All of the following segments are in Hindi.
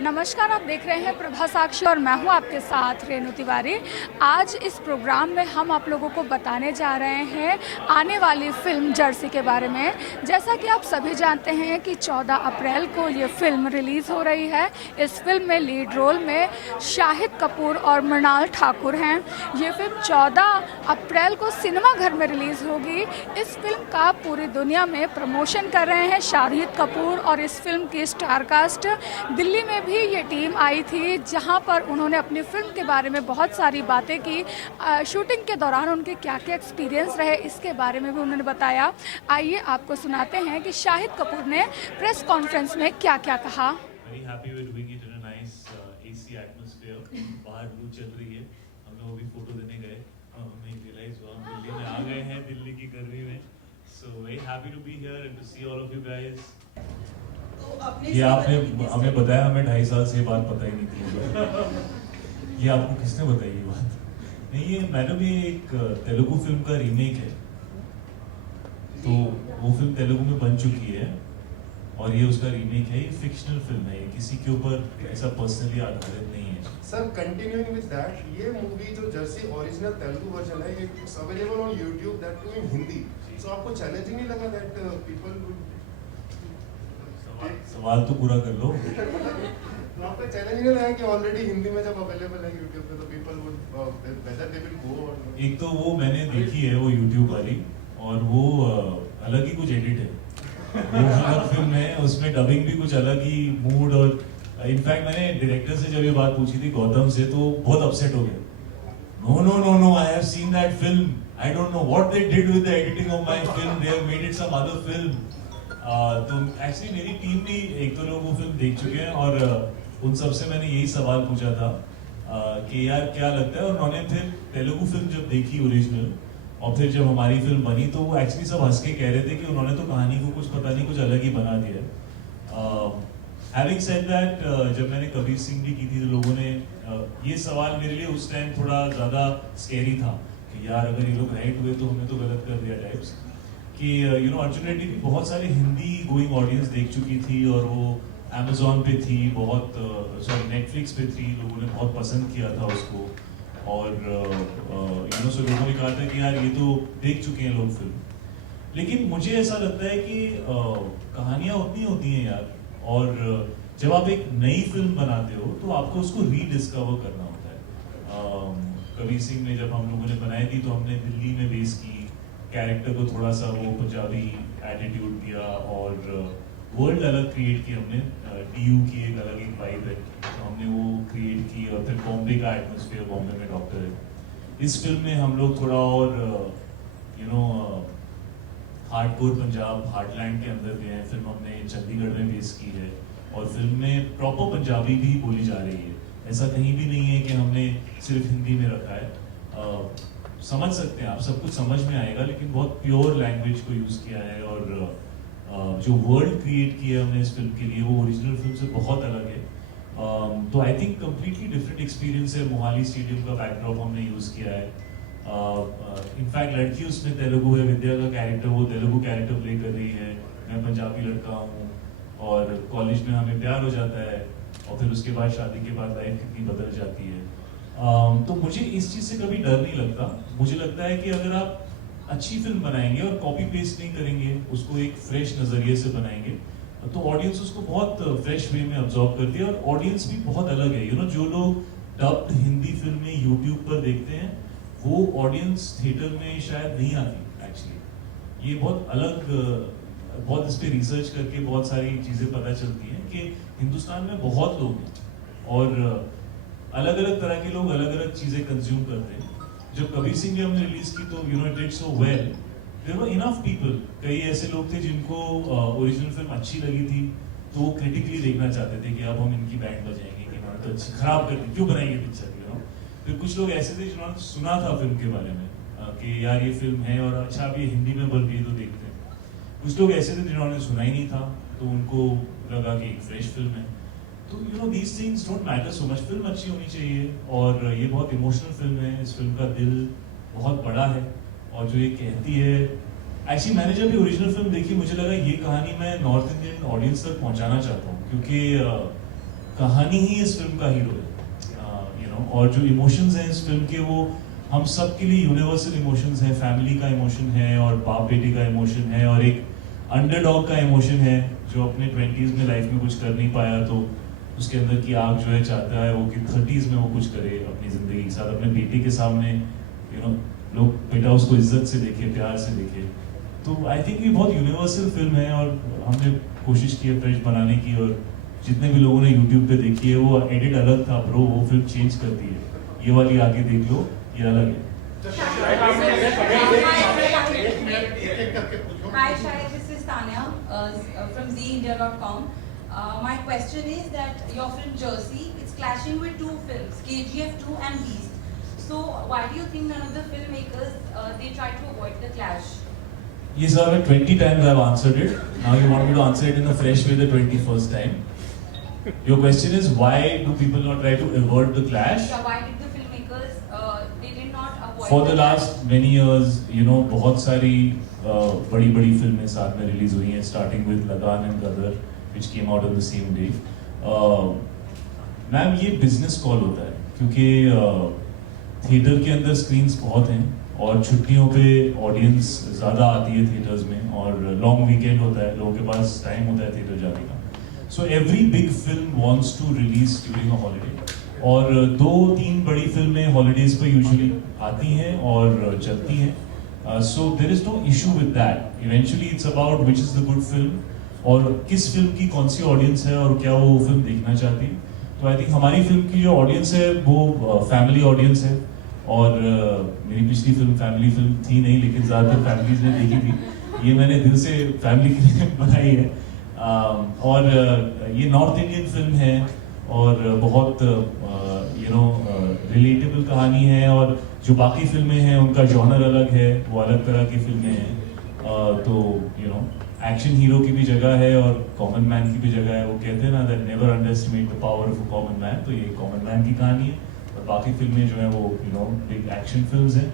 नमस्कार, आप देख रहे हैं प्रभा साक्षी और मैं हूं आपके साथ रेणु तिवारी। आज इस प्रोग्राम में हम आप लोगों को बताने जा रहे हैं आने वाली फ़िल्म जर्सी के बारे में। जैसा कि आप सभी जानते हैं कि 14 अप्रैल को ये फ़िल्म रिलीज़ हो रही है। इस फिल्म में लीड रोल में शाहिद कपूर और मृणाल ठाकुर हैं। ये फिल्म 14 अप्रैल को सिनेमाघर में रिलीज़ होगी। इस फिल्म का पूरी दुनिया में प्रमोशन कर रहे हैं शाहिद कपूर और इस फिल्म की स्टार कास्ट। दिल्ली में भी ये टीम आई थी जहां पर उन्होंने अपनी फिल्म के बारे में बहुत सारी बातें की। शूटिंग के दौरान उनके क्या क्या एक्सपीरियंस रहे इसके बारे में भी उन्होंने बताया। आइए आपको सुनाते हैं कि शाहिद कपूर ने प्रेस कॉन्फ्रेंस में क्या क्या कहा। Very happy we're doing it in a nice AC atmosphere. बाहर धूप चल रही है, हम लोग अभी फोटो देने गए, हमें रियलाइज हुआ हम दिल्ली में आ गए हैं दिल्ली की गर्मी में. So very happy to be here and to see all of you guys. ये आपने हमें बताया, हमें 2.5 साल से बात पता ही नहीं थी. ये आपको किसने बताई ये बात? नहीं, ये मैडम ये एक तेलुगु फिल्म का रीमेक है, तो वो फिल्म तेलुगु में बन चुकी है और ये उसका रीमेक है. ये फिक्शनल फिल्म है, ये किसी के ऊपर ऐसा पर्सनली आधारित नहीं है. सर, कंटिन्यूइंग विद दैट, ये मूवी जो जर्सी ओरिजिनल तेलुगु वर्जन है, it's available on YouTube, that too in Hindi. So आपको चैलेंजिंग नहीं लगा दैट पीपल वुड? सवाल तो पूरा कर लो. आपको चैलेंज नहीं लगा कि ऑलरेडी हिंदी में जब अवेलेबल है YouTube पे तो people would whether they will go और? एक तो वो मैंने देखी है वो YouTube वाली, और वो अलग ही कुछ एडिट है. वो अलग फिल्म है, उसमें डबिंग भी कुछ अलग ही मूड. और इनफैक्ट मैंने डायरेक्टर से जब ये बात पूछी थी गौतम से, तो बहुत अपसेट हो गया. No no no no, I have seen that film, I don't know what they did with the editing of my film, they have made it some other film. तो एक्चुअली मेरी टीम भी एक दो लोग वो फिल्म देख चुके हैं और उन सबसे मैंने यही सवाल पूछा था कि यार क्या लगता है. और उन्होंने फिर तेलुगु फिल्म जब देखी ओरिजिनल और फिर जब हमारी फिल्म बनी, तो वो एक्चुअली सब हंस के कह रहे थे कि उन्होंने तो कहानी को कुछ पता नहीं, कुछ अलग ही बना दिया. हैविंग सेड दैट, जब मैंने कबीर सिंह भी की थी तो लोगों ने ये सवाल मेरे लिए उस टाइम थोड़ा ज़्यादा स्कैरी था कि यार अगर ये लोग राइट हुए तो हमने तो गलत कर दिया टाइप्स. कि यू नो अर्जुन रेड्डी भी बहुत सारी हिंदी गोइंग ऑडियंस देख चुकी थी और वो अमेजोन पे थी, बहुत सॉरी नेटफ्लिक्स पे थी, लोगों ने बहुत पसंद किया था उसको. और यू नो सो लोगों ने कहा था कि यार ये तो देख चुके हैं लोग फिल्म. लेकिन मुझे ऐसा लगता है कि कहानियाँ उतनी होती हैं यार, और जब आप एक नई फिल्म बनाते हो तो आपको उसको रीडिस्कवर करना होता है. कबीर सिंह में जब हम लोगों ने बनाई थी तो हमने दिल्ली में बेस की, कैरेक्टर को थोड़ा सा वो पंजाबी एटीट्यूड दिया और वर्ल्ड अलग क्रिएट की हमने. DU की एक अलग एक वाइब है तो हमने वो क्रिएट की. और फिर बॉम्बे का एटमोसफियर, बॉम्बे में डॉक्टर है. इस फिल्म में हम लोग थोड़ा और you know hardcore Punjab, heartland के अंदर गए हैं. फिल्म हमने चंडीगढ़ में बेस की है और फिल्म में प्रॉपर पंजाबी भी बोली जा रही है. ऐसा कहीं भी नहीं है कि हमने सिर्फ हिंदी में रखा है. समझ सकते हैं आप, सब कुछ समझ में आएगा, लेकिन बहुत प्योर लैंग्वेज को यूज़ किया है. और जो वर्ल्ड क्रिएट किया है हमने इस फिल्म के लिए, वो ओरिजिनल फिल्म से बहुत अलग है. तो I think completely different experience है. मोहाली स्टेडियम का बैकड्रॉप हमने यूज़ किया है. इनफैक्ट लड़की उसमें तेलुगु है, विद्या का कैरेक्टर वो तेलुगु कैरेक्टर प्ले कर रही है. मैं पंजाबी लड़का हूँ और कॉलेज में हमें प्यार हो जाता है और फिर उसके बाद शादी के बाद लाइफ कितनी बदल जाती है. तो मुझे इस चीज़ से कभी डर नहीं लगता. मुझे लगता है कि अगर आप अच्छी फिल्म बनाएंगे और कॉपी पेस्ट नहीं करेंगे, उसको एक फ्रेश नज़रिए से बनाएंगे, तो ऑडियंस उसको बहुत फ्रेश वे में अब्जॉर्ब करती है. और ऑडियंस भी बहुत अलग है. यू नो जो लोग डब्ड हिंदी फिल्में यूट्यूब पर देखते हैं, वो ऑडियंस थिएटर में शायद नहीं आती एक्चुअली. ये बहुत अलग, बहुत इस पर रिसर्च करके बहुत सारी चीज़ें पता चलती हैं कि हिंदुस्तान में बहुत लोग हैं और अलग अलग तरह के लोग अलग अलग चीज़ें कंज्यूम करते हैं. जब कबीर सिंह ने हमने रिलीज की तो you know it did so well. There were enough people, कई ऐसे लोग थे जिनको ओरिजिनल फिल्म अच्छी लगी थी तो वो क्रिटिकली देखना चाहते थे कि अब हम इनकी बैंड बजाएंगे कि इन्होंने तो अच्छी खराब कर दी, क्यों बनाएंगे पिक्चर. यू नो फिर कुछ लोग ऐसे थे जिन्होंने सुना था फिल्म के बारे में कि यार ये फिल्म है और अच्छा अब ये हिंदी में बन रही है तो देखते हैं. कुछ लोग ऐसे थे जिन्होंने सुना ही नहीं था तो उनको लगा कि एक फ्रेश फिल्म है. तो you know these things don't matter so much. Film अच्छी होनी चाहिए और ये बहुत इमोशनल फिल्म है. इस फिल्म का दिल बहुत बड़ा है और जो ये कहती है, एक्चुअली मैंने जब ये ओरिजिनल फिल्म देखी मुझे लगा ये कहानी मैं नॉर्थ इंडियन ऑडियंस तक पहुंचाना चाहता हूँ, क्योंकि कहानी ही इस फिल्म का हीरो है, यू नो, और जो इमोशंस हैं इस फिल्म के वो हम सब के लिए यूनिवर्सल इमोशंस हैं। फैमिली का इमोशन है और बाप बेटे का इमोशन है और एक अंडरडॉग का इमोशन है जो अपने 20s में लाइफ में कुछ कर नहीं पाया तो उसके अंदर की आग जो है चाहता है वो कि 30s में वो कुछ करे अपनी ज़िंदगी के साथ अपने बेटे के सामने, यू नो, लोग बेटा उसको इज्जत से देखे, प्यार से देखे। तो आई थिंक ये बहुत यूनिवर्सल फिल्म है और हमने कोशिश की है फ्रेश बनाने की, और जितने भी लोगों ने यूट्यूब पे देखी है वो एडिट अलग था ब्रो, वो फिल्म चेंज कर दी है। ये वाली आगे देख लो, ये अलग है। Hi Shahid, this is Tanya from ZeeIndia.com. My question is that your film Jersey is clashing with two films, KGF 2 and Beast. So why do you think none of the filmmakers they try to avoid the clash? Yes, sir, 20 times I've answered it. Now you want me to answer it in a fresh way the 21st time. Your question is why do people not try to avoid the clash? Yeah, why did the filmmakers they did not avoid For the clash? last many years, you know, बहुत सारी बड़ी बड़ी फिल्में साथ में रिलीज हुई हैं, starting with Lagaan and Gadar, which came out on the same day. Ma'am ये बिजनेस कॉल होता है क्योंकि थिएटर के अंदर स्क्रीन्स बहुत हैं और छुट्टियों पे ऑडियंस ज़्यादा आती है थिएटर्स में और लॉन्ग वीकेंड होता है, लोगों के पास टाइम होता है थिएटर जाने का। So every big film wants to release during a holiday और 2-3 बड़ी फिल्में हॉलीडेज पर यूजुअली आती हैं और चलती हैं। So there is no issue with that. Eventually it's about which is the good film और किस फिल्म की कौन सी ऑडियंस है और क्या वो फिल्म देखना चाहती है। तो आई थिंक हमारी फिल्म की जो ऑडियंस है वो फैमिली ऑडियंस है और मेरी पिछली फिल्म फैमिली फिल्म थी नहीं, लेकिन ज़्यादातर फैमिलीज ने देखी थी। ये मैंने दिल से फैमिली के लिए बनाई है और ये नॉर्थ इंडियन फिल्म है और बहुत यू नो रिलेटेबल कहानी है और जो बाकी फिल्में हैं उनका जॉनर अलग है, वो अलग तरह की फिल्में हैं। तो यू नो एक्शन हीरो की भी जगह है और कॉमन मैन की भी जगह है। वो कहते हैं ना that never underestimate the power of a common man, तो ये कॉमन मैन की कहानी है और बाकी फिल्में जो हैं वो you know big action films हैं।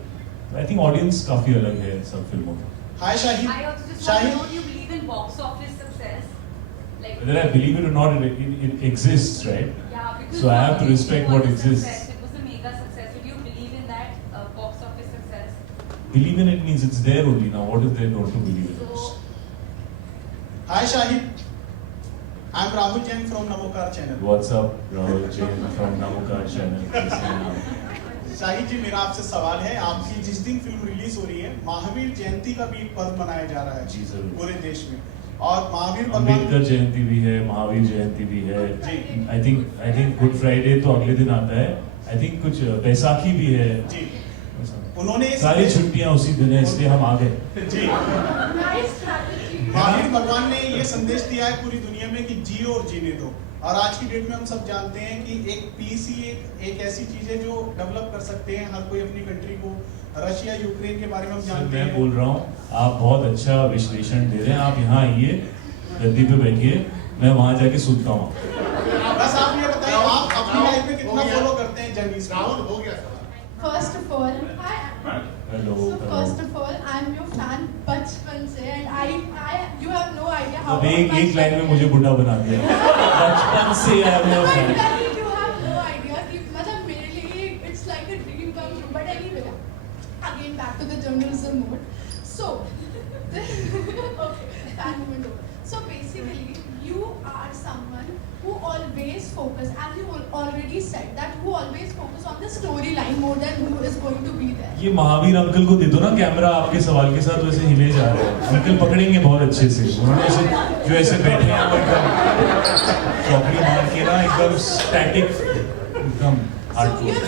तो आई थिंक ऑडियंस काफ़ी अलग है सब फिल्मों की। हाय Shahid, I also just want to know, do you believe in box office success? Like Whether I believe it or not, it exists, right? yeah, because So I have to it respect was what a exists. success, it was a mega success. So do you believe in that box office success? Believe in it means it's there only now. What is there not to believe in? So hi Shahid, I am Rahul Jain from Namokar channel. What's up, Rahul Jain from Namukar channel? Shahid ji, मेरा आपसे सवाल है, आपकी जिस दिन फिल्म रिलीज हो रही है महावीर जयंती का भी एक पर्व मनाया जा रहा है जी, जरूर। पूरे देश में और महावीर भगवान अम्बेडकर जयंती भी है, महावीर जयंती भी है। जी। आई थिंक गुड फ्राइडे तो अगले दिन आता है। आई थिंक कुछ बैसाखी भी है। जी, उन्होंने सारी छुट्टियां उसी दिन है, इसलिए हम आ गए। जी, महावीर भगवान ने ये संदेश दिया है पूरी दुनिया में कि जियो और जीने दो। और आज की डेट में हम सब जानते हैं कि एक पीस ही एक ऐसी चीज है जो डेवलप कर सकते हैं हर कोई अपनी कंट्री को। रशिया यूक्रेन के बारे में हम सर, जानते मैं हैं। बोल रहा हूँ, आप बहुत अच्छा विश्लेषण दे रहे हैं। आप यहाँ आइए, गद्दी पे बैठिए, मैं वहाँ जाके सुनता हूँ। बस आप ये बताइए, आप अपनी लाइफ में कितना फॉलो करते हैं जर्नीज को? राहुल हो गया सवाल। First of all, hello so first of all, I'm your fan बचपन से and you have no idea how अब एक much लाइन में मुझे बुढ़ा बना दिया। बचपन से I am your fan। Literally, you have no idea कि मतलब मेरे लिए it's like a dream come true. But anyway, again back to the journalism mode. So, okay, fan moment over. So basically, you are someone who always focus, as you already said, that who always focus on the storyline more than who is going to be there. ये महावीर अंकल को दे दो ना कैमरा, आपके सवाल के साथ वैसे हिले जा रहे हैं। अंकल पकड़ेंगे बहुत अच्छे से। उन्होंने ऐसे जो ऐसे बैठे हैं वो एकदम चौकड़ी मार के ना एकदम स्टैटिक, एकदम So hardcore. you're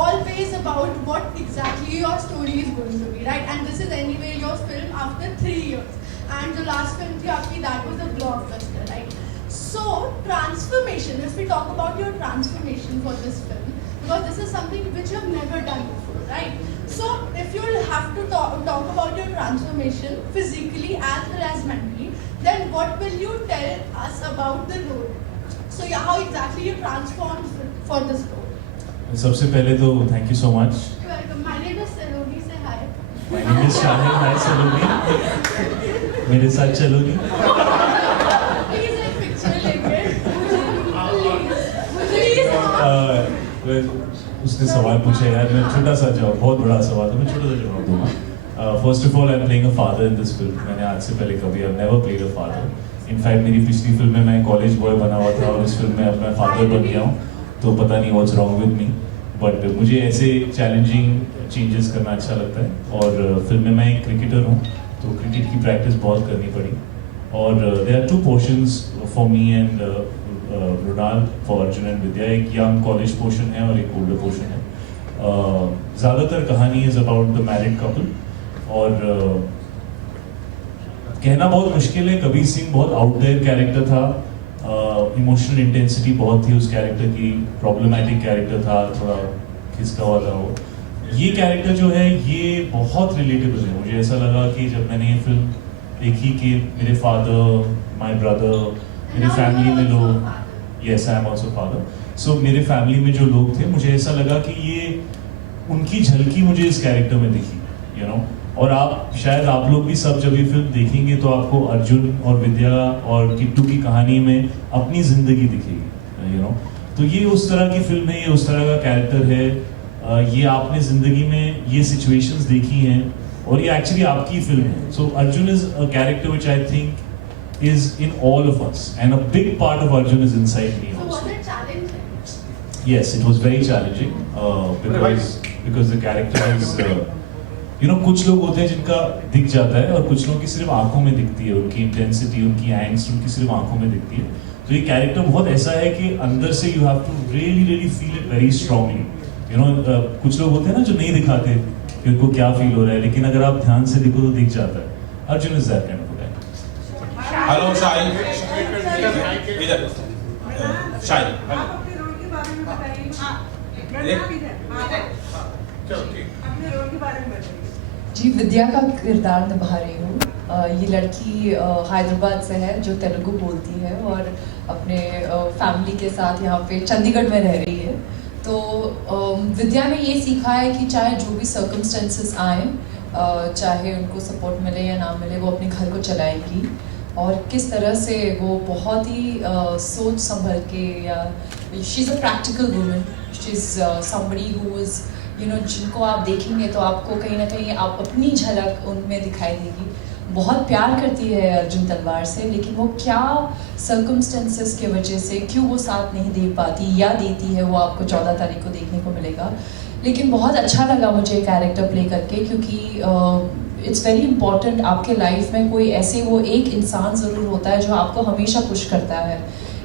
always about what exactly your story is going to be, right? And this is anyway your film after 3 years. And the last film थी आपकी, that was a blockbuster, right? So transformation, if we talk about your transformation for this film, because this is something which you have never done before, right? So if you have to talk about your transformation physically as well as mentally, then what will you tell us about the role? So yeah, how exactly you transformed for this role? सबसे पहले तो thank you so much. You're welcome. My name is Saloni. Say hi. My name is Shahid. Hi Saloni, मेरे साथ चलोगी? Please एक picture लेंगे. Please. उसने सवाल पूछा यार, मैं छोटा सा जवाब, बहुत बड़ा सवाल था, मैं छोटा सा जवाब दूंगा। First of all I am playing a father in this film. मैंने आज से पहले कभी I never played a father. In fact मेरी पिछली फिल्म में मैं कॉलेज बॉय बना हुआ था और इस फिल्म में अब मैं फादर बन गया हूँ, तो पता नहीं what's wrong with me. But मुझे ऐसे चैलेंजिंग चेंजेस करना अच्छा लगता है। और फिल्म में मैं एक क्रिकेटर हूँ, तो क्रिकेट की प्रैक्टिस बहुत करनी पड़ी। और there are 2 portions for me and रुडाल, फॉर अर्जुन एंड विद्या। एक यंग कॉलेज पोर्शन है और एक ओल्डर पोर्शन है। ज़्यादातर कहानी is about the married couple. और कहना बहुत मुश्किल है, कबीर सिंह बहुत आउटडेयर कैरेक्टर था, इमोशनल इंटेंसिटी बहुत थी उस कैरेक्टर की, प्रॉब्लमैटिक कैरेक्टर था, थोड़ा खिसका हुआ था वो। ये कैरेक्टर जो है ये बहुत रिलेटेबल है। मुझे ऐसा लगा कि जब मैंने ये फिल्म देखी कि मेरे फादर, माय ब्रदर, मेरे फैमिली में लोग, yes I am also father, so मेरे फैमिली में जो लोग थे, मुझे ऐसा लगा कि ये उनकी झलकी मुझे इस कैरेक्टर में दिखी, यू नो। और आप शायद आप लोग भी सब जब ये फिल्म देखेंगे तो आपको अर्जुन और विद्या और किट्टू की कहानी में अपनी जिंदगी दिखेगी, यू नो। तो ये उस तरह की फिल्म है, ये उस तरह का कैरेक्टर है। ये आपने जिंदगी में ये सिचुएशंस देखी हैं और ये एक्चुअली आपकी फिल्म है। So Arjun is a character which I think is in all of us and a big part of Arjun is inside me So was also. it challenging? Yes, it was very challenging because the character is you know, कुछ लोग होते हैं जिनका दिख जाता है और कुछ लोगों की सिर्फ आंखों में दिखती है, उनकी इंटेंसिटी, उनकी एंग्स्ट उनकी सिर्फ आंखों में दिखती है। तो ये कैरेक्टर बहुत ऐसा है कि अंदर से you have to really feel it very strongly, you know. कुछ लोग होते हैं ना जो नहीं दिखाते कि उनको क्या फील हो रहा है, लेकिन अगर आप ध्यान से देखो तो दिख जाता है। Arjun is that kind of guy. Hello Shahid, इधर शाहिद, आप अपने रोल के बारे में बताइए। अपने रोल के बारे में बताइए। जी, विद्या का किरदार निभा रही हूँ। ये लड़की हैदराबाद से है जो तेलुगु बोलती है और अपने फैमिली के साथ यहाँ पे चंडीगढ़ में रह रही है। तो विद्या ने ये सीखा है कि चाहे जो भी सर्कमस्टेंसेस आए, चाहे उनको सपोर्ट मिले या ना मिले, वो अपने घर को चलाएगी। और किस तरह से वो बहुत ही सोच संभल के, या she is a practical woman, she is somebody who is you know, जिनको आप देखेंगे तो आपको कहीं ना कहीं आप अपनी झलक उनमें दिखाई देगी। बहुत प्यार करती है अर्जुन तलवार से, लेकिन वो क्या सर्कमस्टेंसेस के वजह से क्यों वो साथ नहीं दे पाती या देती है, वो आपको 14 तारीख को देखने को मिलेगा। लेकिन बहुत अच्छा लगा मुझे कैरेक्टर प्ले करके, क्योंकि इट्स वेरी इंपॉर्टेंट आपके लाइफ में कोई ऐसे वो एक इंसान ज़रूर होता है जो आपको हमेशा पुश करता है।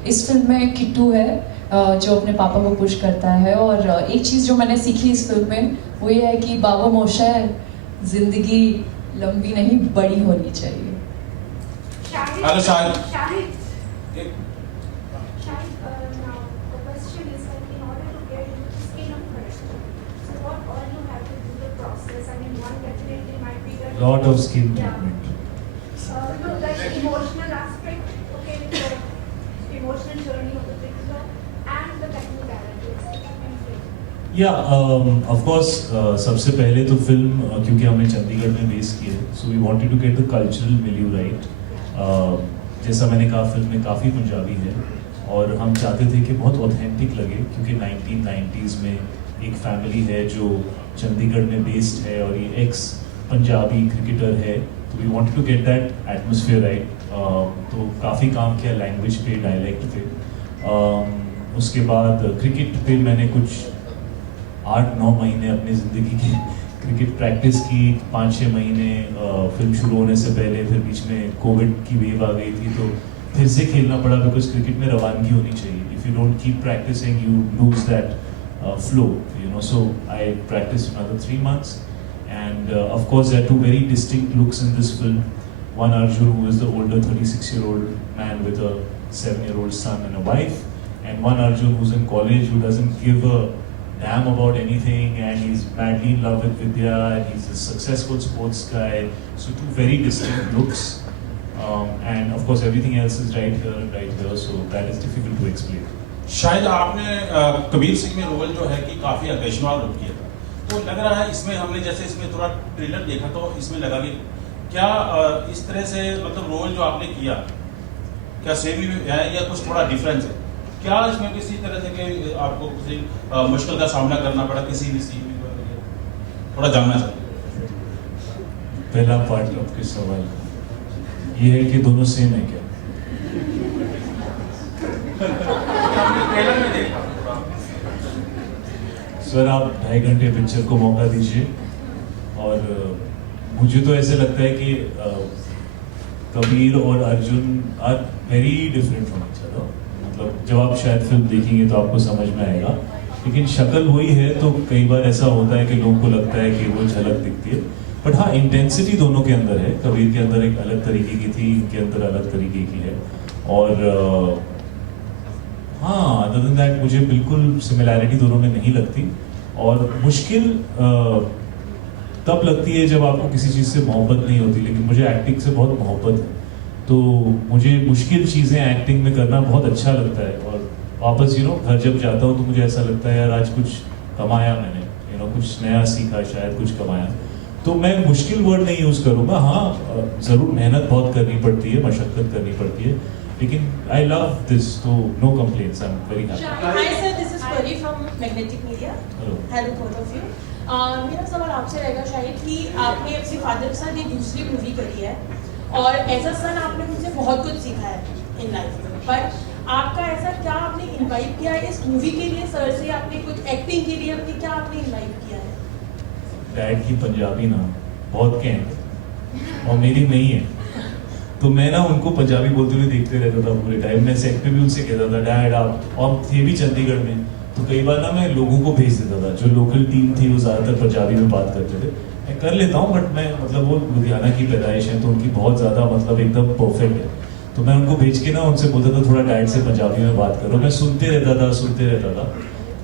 इस फिल्म में किट्टू है जो अपने पापा को पुश करता है। और एक चीज़ जो मैंने सीखी इस फिल्म में वो ये है कि बाबा मोशा, ज़िंदगी लंबी नहीं बड़ी होनी चाहिए। Hello Shahid, Now the question is that in order to get into the skin of character, so what all you have to do the process? I mean, one definitely might be the Lot of skin Yeah. treatment. No, like emotional aspect, okay, the emotional journey of the picture and the technicalities. Of course सबसे पहले तो फिल्म क्योंकि हमने चंडीगढ़ में बेस की है, so we wanted to get the cultural milieu right. जैसा मैंने कहा, फिल्म में काफ़ी पंजाबी है और हम चाहते थे कि बहुत ऑथेंटिक लगे, क्योंकि 1990s में एक फैमिली है जो चंडीगढ़ में बेस्ड है और ये एक्स पंजाबी क्रिकेटर है, तो we wanted to get that atmosphere right. तो काफ़ी काम किया लैंग्वेज पे, डायलेक्ट पे। उसके बाद क्रिकेट पे मैंने कुछ 8-9 महीने अपनी ज़िंदगी की क्रिकेट प्रैक्टिस की, 5-6 महीने फिल्म शुरू होने से पहले। फिर बीच में कोविड की वेव आ गई थी तो फिर से खेलना पड़ा, बिकॉज क्रिकेट में रवानगी होनी चाहिए। If you don't keep practising you lose that flow, you know. So I practiced another 3 months, and of course there are 2 very distinct looks in this film. One Arjun, who is the older 36-year-old man with a 7-year-old son and a wife, and one Arjun who's in college, who doesn't give a damn about anything, and he's madly in love with Vidya, and he's a successful sports guy. So 2 very distinct looks, and of course everything else is right here and right here, so that is difficult to explain. शायद आपने कबीर सिंह में रोल जो है कि काफ़ी अकेशनल रोल किया था, तो लग रहा है इसमें हमने जैसे इसमें थोड़ा ट्रेलर देखा तो इसमें लगा कि क्या इस तरह से मतलब रोल जो आपने किया क्या सेम ही है या कुछ थोड़ा डिफरेंस है? क्या इसमें किसी तरह से कि आपको किसी मुश्किल का सामना करना पड़ा किसी भी सीन में? थोड़ा जानना चाहते हैं। पहला पार्ट आपके सवाल ये है कि दोनों सेम है क्या? ट्रेलर में देखा सर, आप 2.5 घंटे पिक्चर को मौका दीजिए, और मुझे तो ऐसे लगता है कि कबीर और Arjun are very different from each other. मतलब जब आप शायद फिल्म देखेंगे तो आपको समझ में आएगा, लेकिन शक्ल वही है, तो कई बार ऐसा होता है कि लोगों को लगता है कि वो झलक दिखती है, बट हाँ, इंटेंसिटी दोनों के अंदर है। कबीर के अंदर एक अलग तरीके की थी, इनके अंदर अलग तरीके की है, और हाँ, अदर देन दैट मुझे बिल्कुल सिमिलैरिटी दोनों में नहीं लगती। और मुश्किल तब लगती है जब आपको किसी चीज़ से मोहब्बत नहीं होती, लेकिन मुझे एक्टिंग से बहुत मोहब्बत है, तो मुझे मुश्किल चीज़ें एक्टिंग में करना बहुत अच्छा लगता है। और वापस घर जब जाता हूँ तो मुझे ऐसा लगता है यार आज कुछ कमाया मैंने, कुछ नया सीखा, शायद कुछ कमाया। तो मैं मुश्किल वर्ड नहीं यूज़ करूँगा। हाँ, ज़रूर मेहनत बहुत करनी पड़ती है, मशक्क़त करनी पड़ती है, लेकिन आई लव दिस, तो no complaints, I am very happy. Hi sir, this is Pari from Magnetic Media. Hello. Hello both of you. मेरा सवाल आपसे रहेगा शायद कि आपने अपने फादर के साथ ये दूसरी मूवी करी है, और एज अ सन आपने मुझसे बहुत कुछ सीखा है इन लाइफ में, पर आपका ऐसा क्या आपने इनवाइट किया है इस मूवी के लिए सर से, आपने कुछ एक्टिंग के लिए अपनी क्या आपने इनवाइट किया है? डैड की पंजाबी ना बहुत कहते और मेरी नहीं है, तो मैं ना उनको पंजाबी बोलते हुए देखते रहता था पूरे टाइम। मैं सेट पे भी उनसे कहता था डैड आप, और थे भी चंडीगढ़ में, तो कई बार ना मैं लोगों को भेज देता था, जो लोकल टीम थी वो ज़्यादातर पंजाबी में बात करते थे। मैं कर लेता हूँ, बट मैं मतलब वो लुधियाना की पैदाइश है, तो उनकी बहुत ज़्यादा मतलब एकदम परफेक्ट है, तो मैं उनको भेज के ना उनसे बोलता था थोड़ा डैड से पंजाबी में बात करो। मैं सुनते रहता था।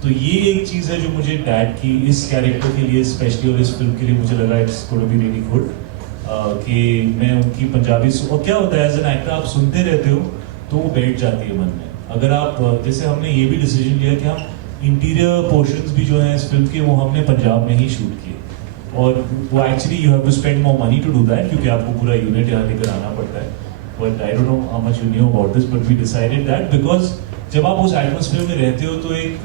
तो ये एक चीज़ है जो मुझे डैड की इस कैरेक्टर के लिए स्पेशली और इस फिल्म के लिए मुझे लगा it's gonna be really good, कि मैं उनकी पंजाबी और क्या होता है एज एन एक्टर आप सुनते रहते हो तो वो बैठ जाती है मन में। अगर आप जैसे हमने ये भी डिसीजन लिया कि हम इंटीरियर पोर्शंस भी जो हैं इस फिल्म के वो हमने पंजाब में ही शूट किए, और वो actually you have to spend more money to do that, क्योंकि आपको पूरा यूनिट यहाँ लेकर आना पड़ता है। But I don't know how much you knew about this, but we decided that because जब आप उस एटमोसफियर में रहते हो तो एक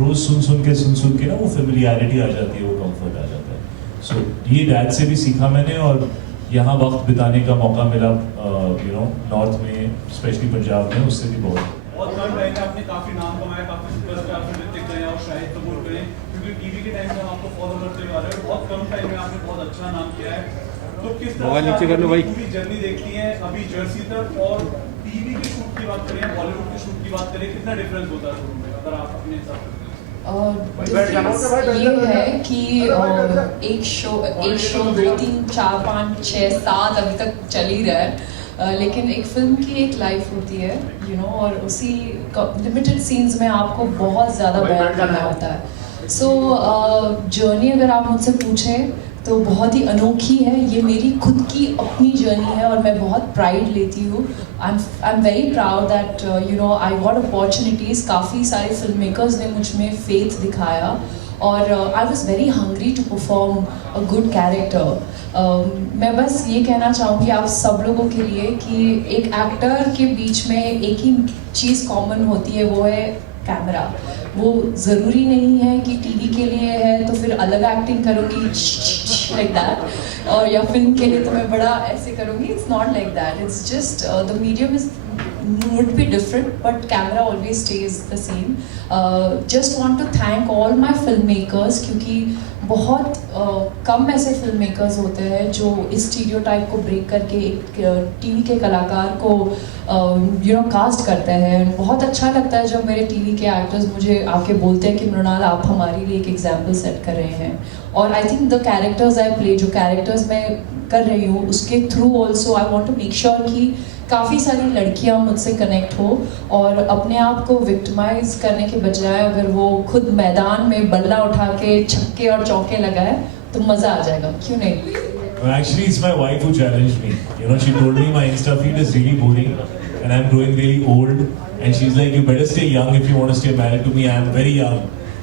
रोज सुन के ना वो फेमिलियरिटी आ जाती है, वो कंफर्ट आ जाता है। सो ये डैड से भी सीखा मैंने, और यहाँ वक्त बिताने का मौका मिला नॉर्थ में, स्पेशली पंजाब में, उससे भी बहुत कम टाइम में आपने काफी नाम कमाया, काफी सुपरस्टार ऋतिक गए और शाहिद कपूर गए, क्योंकि टीवी के टाइम में हम आपको फॉलो करते आ रहे हैं, बहुत कम टाइम में आपने बहुत अच्छा नाम किया है। तो किस तरह से पूरी जर्नी देखती है अभी जर्सी तक, और टीवी के शूट की बात करें, बॉलीवुड के शूट की बात करें, कितना डिफरेंस होता है दोनों में, अगर आप अपने हिसाब से? डिफरेंस ये है कि एक शो 2, 3, 4, 5, 6, 7 अभी तक चल ही रहा है, लेकिन एक फिल्म की एक लाइफ होती है और उसी लिमिटेड सीन्स में आपको बहुत ज़्यादा बयान करना होता है। सो जर्नी अगर आप मुझसे पूछें तो बहुत ही अनोखी है, ये मेरी खुद की अपनी जर्नी है और मैं बहुत प्राइड लेती हूँ। आई am very proud that I got opportunities, काफ़ी सारे फिल्म मेकर्स ने मुझ में फेथ दिखाया और I was very hungry to perform a good character. मैं बस ये कहना चाहूँगी आप सब लोगों के लिए कि एक एक्टर के बीच में एक ही चीज़ कॉमन होती है, वो है कैमरा। वो ज़रूरी नहीं है कि टीवी के लिए है तो फिर अलग एक्टिंग करूँगी लाइक दैट, और या फिल्म के लिए तो मैं बड़ा ऐसे करूँगी। It's not like that, it's just the medium is would be different but camera always stays the same. Just want to thank all my filmmakers क्योंकि बहुत कम ऐसे फिल्म मेकर्स होते हैं जो इस स्टीरियोटाइप को ब्रेक करके एक टीवी के कलाकार को कास्ट करते हैं। बहुत अच्छा लगता है जब मेरे टीवी के एक्टर्स मुझे आके बोलते हैं कि मृणाल आप हमारे लिए एक एग्जाम्पल सेट कर रहे हैं। और I think the characters I play, जो कैरेक्टर्स मैं कर रही हूँ उसके through also I want to make sure कि काफ़ी सारी लड़कियां मुझसे कनेक्ट हो और अपने आप को विक्टिमाइज करने के बजाय अगर वो खुद मैदान में बल्ला उठा के छक्के और चौके लगाए तो मज़ा आ जाएगा, क्यों नहीं? Actually, it's my wife who challenged me. She told me my Insta feed is really boring and I'm growing really old. And she's like, you better stay young if you want to stay married to me. I'm very young.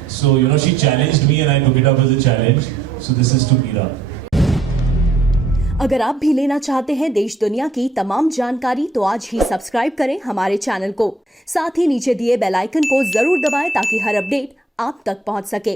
So, she challenged me and I took it up as a challenge. So this is to Meera. अगर आप भी लेना चाहते हैं देश दुनिया की तमाम जानकारी तो आज ही सब्सक्राइब करें हमारे चैनल को। साथ ही नीचे दिए बेल आइकन को जरूर दबाएं ताकि हर अपडेट आप तक पहुंच सके।